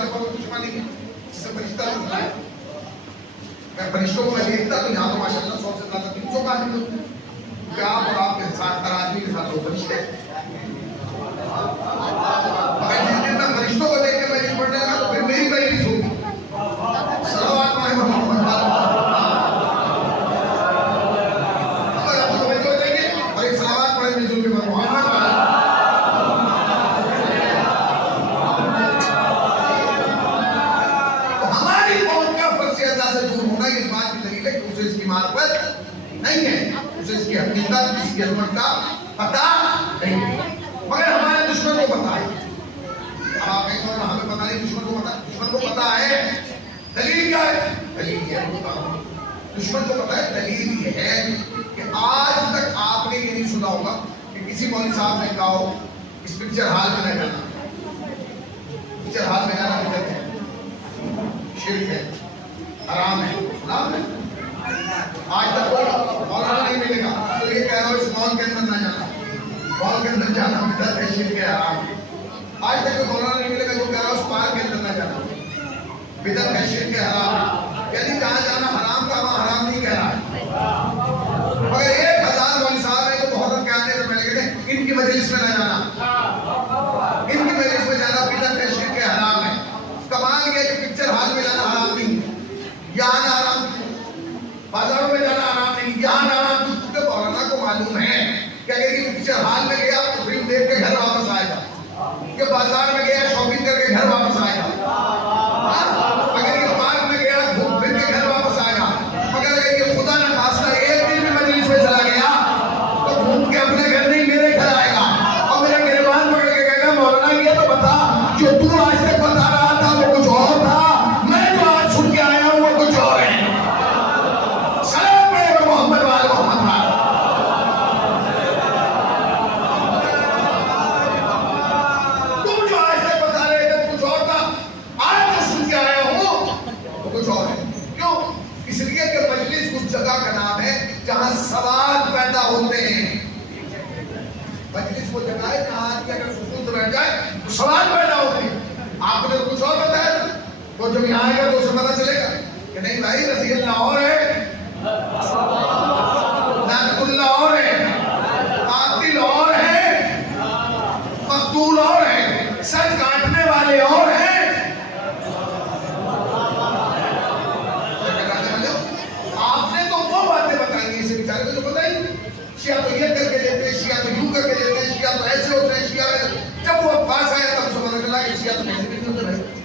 हमारे पास दुश्मनी है जिससे फरिश्ता लगता है। मैं फरिश्तों को मैं देखता तो यहाँ तो माशाअल्लाह 100 से ज्यादा 300 का आदमी होते हैं, क्या आप और आपके साथ हर आदमी के साथ दो फरिश्ते। अगर जिस दिन मैं फरिश्तों को देख के मैं पढ़ने लगा तो फिर मेरी मजलिस होगी। सलावत मोहम्मद नहीं है, उसे इसकी हकीकत, इसकी अजमत का पता नहीं है, मगर हमारे दुश्मन को पता है। अब आप कहेंगे हमें पता नहीं, दुश्मन को पता, दुश्मन को पता है। दलील क्या है? दलील ये दुश्मन को पता है, दलील ये है कि आज तक आपने ये नहीं सुना होगा कि किसी मौलवी साहब ने कहा हो इस पिक्चर हॉल में नहीं जाना, पिक्चर हॉल में जाना बिदअत है, शिर्क है, हराम है, गुनाह है। आज तक कोई मौलाना नहीं मिलेगा तो ये कह रहा हूँ इस मॉल के अंदर ना जाना, मॉल के अंदर जाना बिदअत है, शिर्क है, हराम है। आज तक कोई मौलाना नहीं मिलेगा जो कह रहा है उस पार्क के अंदर ना जाना, बिदअत है, शिर्क है, हराम है। यदि जहाँ जाना हराम का वहाँ हराम नहीं कह रहा है, मगर 1000 मौलवी साहब है जो बहुत के आने से पहले कहते हैं इनकी मजलिस में ना जाना, इनकी मजलिस में जाना बिदअत है, शिर्क है, हराम है। कमाल ये कि पिक्चर हॉल में जाना हराम नहीं है, यहाँ ना हराम, बाजारों में जाना आराम नहीं, यहाँ आराम। क्योंकि मौलाना को मालूम है कि अगर ये पिक्चर हॉल में गया तो फिल्म देख के घर वापस आएगा, कि बाजार में गया शॉपिंग करके घर वापस आएगा, अगर ये पार्क में गया घूम फिर के घर वापस आएगा। मगर अगर ये खुदा न खास्ता एक दिन में मजलिस में चला गया तो घूम के अपने घर नहीं मेरे घर आएगा और मेरे गिरबान पकड़ के कहेगा मौलाना ये तो बता जो तू आज तक बता रहा था वो कुछ और था, मैं जो आज सुन के आया हूँ वो कुछ और है। जहां सवाल पैदा होते हैं, मजलिस वो जगह है जहां आदमी अगर सुकून से बैठ जाए तो सवाल पैदा होते हैं। आपने तो कुछ और बताया था, तो जब यहाँ आएगा तो उसे पता चलेगा कि नहीं भाई रज़ी अल्लाह और है, नातुल्लाह और है, कातिल और है, मक़तूल और है, सच